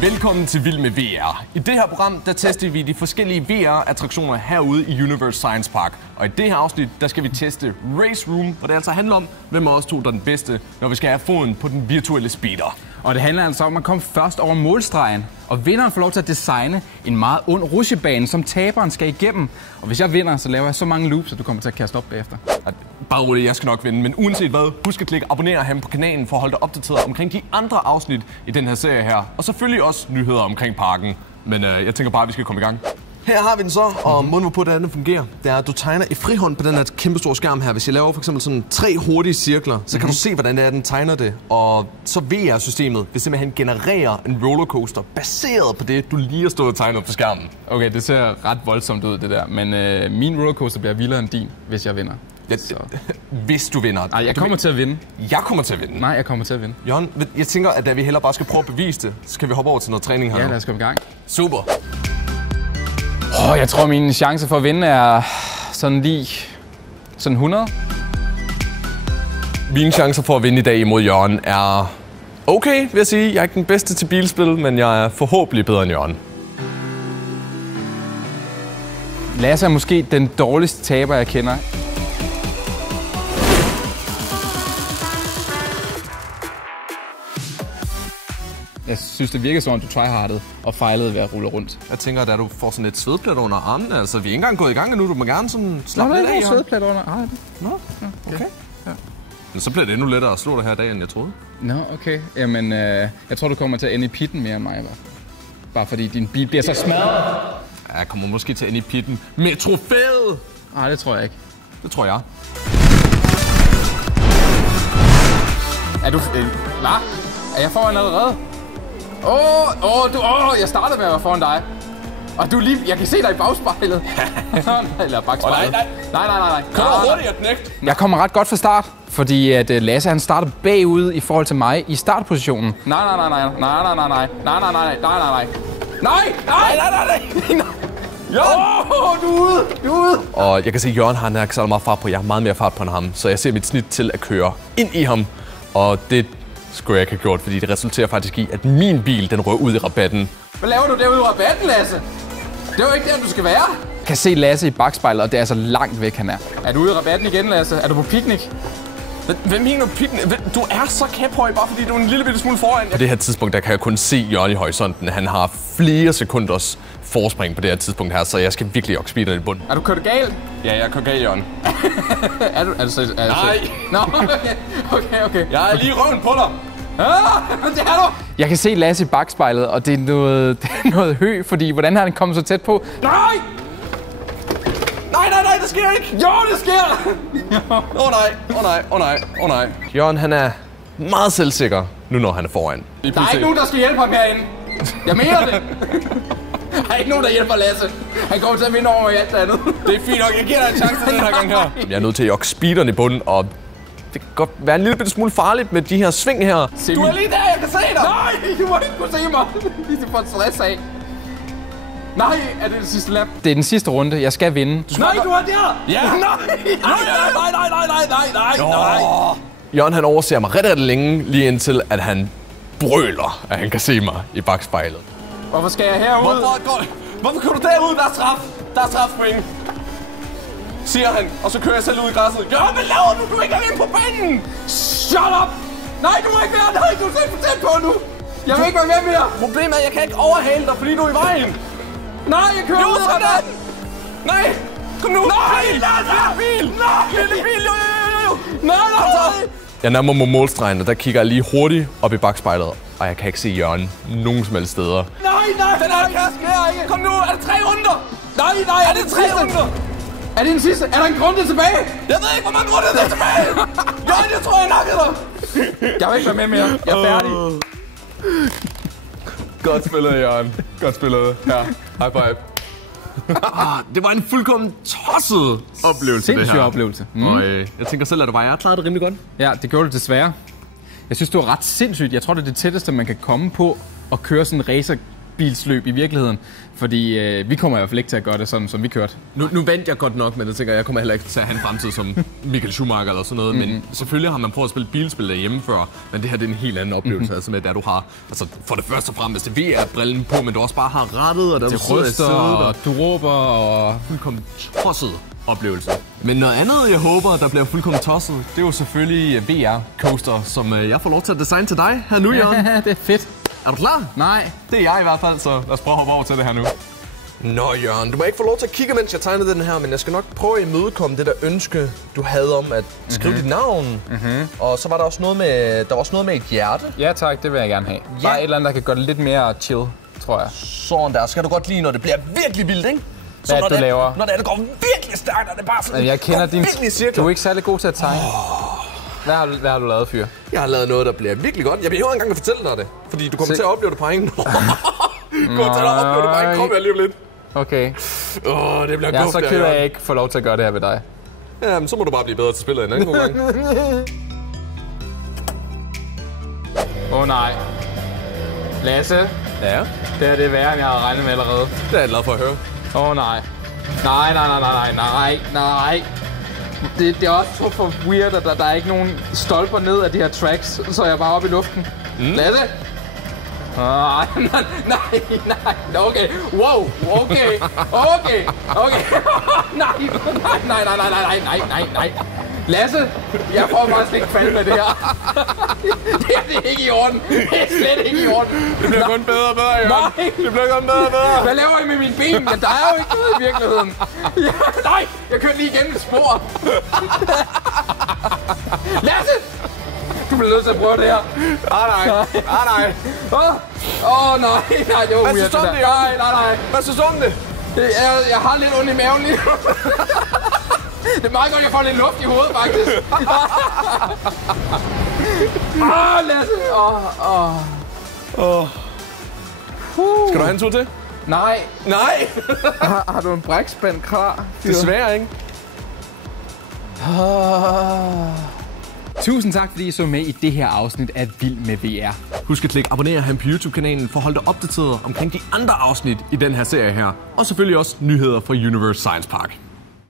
Velkommen til Vild med VR. I det her program, der tester vi de forskellige VR-attraktioner herude i Universe Science Park. Og i det her afsnit, der skal vi teste Race Room, hvor det altså handler om, hvem af os to der er den bedste, når vi skal have foden på den virtuelle speeder. Og det handler altså om at komme først over målstregen, og vinderen får lov til at designe en meget ond rutsjebane, som taberen skal igennem. Og hvis jeg vinder, så laver jeg så mange loops, at du kommer til at kaste op bagefter. Bare roligt, jeg skal nok vinde, men uanset hvad, husk at klikke abonner ham på kanalen for at holde dig opdateret omkring de andre afsnit i den her serie her. Og selvfølgelig også nyheder omkring parken. Men jeg tænker bare, at vi skal komme i gang. Her har vi den så, og måden hvorpå det fungerer, det er, at du tegner i frihånd på den her kæmpe store skærm her. Hvis jeg laver for eksempel sådan 3 hurtige cirkler, så kan du se, hvordan det er, den tegner det. Og så VR-systemet vil simpelthen generere en rollercoaster baseret på det, du lige har stået og tegnet på skærmen. Okay, det ser ret voldsomt ud, det der. Men min rollercoaster bliver vildere end din, hvis jeg vinder. Ja, hvis du vinder. Nej, jeg kommer til at vinde. Jeg kommer til at vinde? Nej, jeg kommer til at vinde. Jørgen, jeg tænker, at da vi heller bare skal prøve at bevise det, så kan vi hoppe over til noget træning her. Ja, lad os komme i gang. Super. Jeg tror, mine chancer for at vinde er sådan lige 100. Mine chancer for at vinde i dag imod Jørgen er okay, vil jeg sige. Jeg er ikke den bedste til bilspil, men jeg er forhåbentlig bedre end Jørgen. Lasse er måske den dårligste taber, jeg kender. Jeg synes, det virker som om, du tryhardede og fejlede ved at rulle rundt. Jeg tænker, at du får sådan et svedplet under armen. Altså, vi er ikke engang gået i gang endnu. Du må gerne sådan slappe lidt af, Jørgen. Nå, svedplet under armen. Nå, okay. Ja. Men så bliver det endnu lettere at slå dig her i dag, end jeg troede. Nå, okay. Jamen, jeg tror, du kommer til at ende i pitten mere end mig, hva'? Bare fordi din bil bliver så smadret. Ja, jeg kommer måske til at ende i pitten med trofæet. Nej, det tror jeg ikke. Det tror jeg. Er du... Hvad? Er jeg foran allerede? Jeg startede med at være foran dig. Og du lige... Jeg kan se dig i bagspejlet. Eller bagspejlet. Nej. Kom hurtigt, knægt. Jeg kommer ret godt fra start, fordi at Lasse han starter bagud i forhold til mig i startpositionen. Nej. Jo! Du er ude! Og jeg kan se, at Jørgen har ikke så meget fart på. Jeg har meget mere fart på end ham. Så jeg ser mit snit til at køre ind i ham. Og det skulle jeg ikke have gjort, fordi det resulterer faktisk i, at min bil den rører ud i rabatten. Hvad laver du derude i rabatten, Lasse? Det er jo ikke der, du skal være. Jeg kan se Lasse i bagspejlet, og det er så langt væk, han er. Er du ude i rabatten igen, Lasse? Er du på picnic? Hvem mener du picnic? Du er så kæphøj, bare fordi du er en lille bitte smule foran. På det her tidspunkt, der kan jeg kun se Jørgen i horisonten. Han har flere sekunders forspring på det her tidspunkt her, så jeg skal virkelig op speederen i bunden. Er du kørt galt? Ja, jeg kører galt, Jørgen. Er du så... Nej! Nå, okay. Jeg er lige røven på dig. Det er du! Jeg kan se Lasse i bagspejlet, og det er noget hø, fordi hvordan har han kommet så tæt på? Nej, det sker ikke! Jo, det sker! Åh nej. Jørgen, han er meget selvsikker, nu når han er foran. Der er ikke nogen, der skal hjælpe ham herinde. Jeg mener det. Der er ikke nogen, der hjælper Lasse. Han kommer til at vinde over i alt andet. Det er fint nok, jeg giver dig en chance den her gang her. Jeg er nødt til at jogge speederen i bunden, og det kan godt være en lille bitte smule farligt med de her sving her. Du er lige der, jeg kan se dig! Nej, du må ikke kunne se mig. Du får stress af. Nej, er det sidste lap? Det er den sidste runde, jeg skal vinde. Nej, du er der! Ja! Nej! Jørgen han overser mig ret længe, lige indtil at han brøler, at han kan se mig i bagspejlet. Hvorfor skal jeg herud? Hvorfor kører du derud? Der er straf! Der er strafspring! Siger han, og så kører jeg selv ud i græsset. Jørgen, hvad laver du? Du er ikke inde på banen! Shut up! Nej, du må ikke være der! Du er selv for tæt på nu! Jeg vil ikke være med mere! Problemet er, at jeg kan ikke overhale dig, fordi du er i vejen! Nej, jeg kører ud af den! Nej! Kom nu! Nej! Bil! Lille bil! Jo! Nej! Jeg nærmer mig målstregen, og der kigger jeg lige hurtigt op i bagspejlet, og jeg kan ikke se Jørgen nogen som helst steder. Nej! Den her kasse kan ikke! Kom nu! Er det 3 runder? Nej! Er det 3 runder? Er det den sidste? Er der en grunde tilbage? Jeg ved ikke, hvor mange runder der er tilbage! Jørgen, jeg tror, jeg nakkede dig! Jeg vil ikke være med mere. Jeg er færdig. Godt spillet, Jørgen. Godt spillet. Ja, high five. Det var en fuldkommen tosset oplevelse, sindssyg det her. Oplevelse. Og jeg tænker selv, at jeg klarede det rimelig godt. Ja, det gjorde det desværre. Jeg synes, det var ret sindssygt. Jeg tror, det er det tætteste, man kan komme på at køre sådan en racer lastbilsløb i virkeligheden. Fordi vi kommer i hvert fald ikke til at gøre det sådan, som vi kørte. Nu vandt jeg godt nok, men jeg tænker, jeg kommer heller ikke til at have en fremtid som Michael Schumacher eller sådan noget. Men selvfølgelig har man prøvet at spille bilspil derhjemme før, men det her det er en helt anden oplevelse, altså med, at du har altså, for det første og fremmest det VR-brillen på, men du også bare har rettet, og der det ryster, og du råber, og fuldkommen tosset oplevelse. Men noget andet, jeg håber, der bliver fuldkommen tosset, det er jo selvfølgelig VR-coaster, som jeg får lov til at designe til dig her nu, Jørgen. Ja, det er fedt. Er du klar? Nej. Det er jeg i hvert fald, så lad os prøve at hoppe over til det her nu. Nå, Jørgen, du må ikke få lov til at kigge, mens jeg tegnede den her, men jeg skal nok prøve at imødekomme det der ønske, du havde om at skrive dit navn. Og så var der også noget med, et hjerte. Ja tak, det vil jeg gerne have. Bare et eller andet, der kan gøre det lidt mere chill, tror jeg. Sådan der. Skal du godt lide, når det bliver virkelig vildt, ikke? Så hvad du laver? Når det går virkelig stærkt, og det bare sådan, jeg kender din cirkler. Du er ikke særlig god til at tegne. Hvad har du lavet, fyr? Jeg har lavet noget, der bliver virkelig godt. Jeg behøver ikke engang at fortælle dig det, fordi du kommer til at opleve det på egen. Du kommer til at opleve det på egen krop lige lidt. Okay. Det bliver godt. Jeg er så ked af, at jeg ikke får lov til at gøre det her ved dig. Jamen, så må du bare blive bedre til spillet en anden gang. Nej. Lasse? Ja? Det her det er værre, end jeg havde regnet med allerede. Det er jeg glad for at høre. Nej. Nej. Det er også så for weird, at der er ikke nogen stolper ned af de her tracks, så jeg er bare oppe i luften. Lasse? Nej. Okay. Wow. Okay. Nej. Lasse, jeg får faktisk ikke falde med det her. Det er ikke i orden. Det er slet ikke i orden. Det bliver kun bedre og bedre, Jørgen. Nej. Det bliver kun bedre og bedre. Hvad laver I med mine ben? Ja, der er jo ikke noget i virkeligheden. Nej, jeg kørte lige igennem et spor. Lasse! Du bliver nødt til at prøve det her. Nej. Nej, det var weird. Nej. Hvad synes du om det? Jeg har lidt ondt i maven lige. Det er meget godt, jeg får lidt luft i hovedet, faktisk. Lasse. Skal du have en tur til? Nej. Har du en brækspand klar? Desværre ikke. Tusind tak, fordi I så med i det her afsnit af Vild med VR. Husk at klikke abonner ham på YouTube-kanalen for at holde dig opdateret omkring de andre afsnit i den her serie her. Og selvfølgelig også nyheder fra Universe Science Park.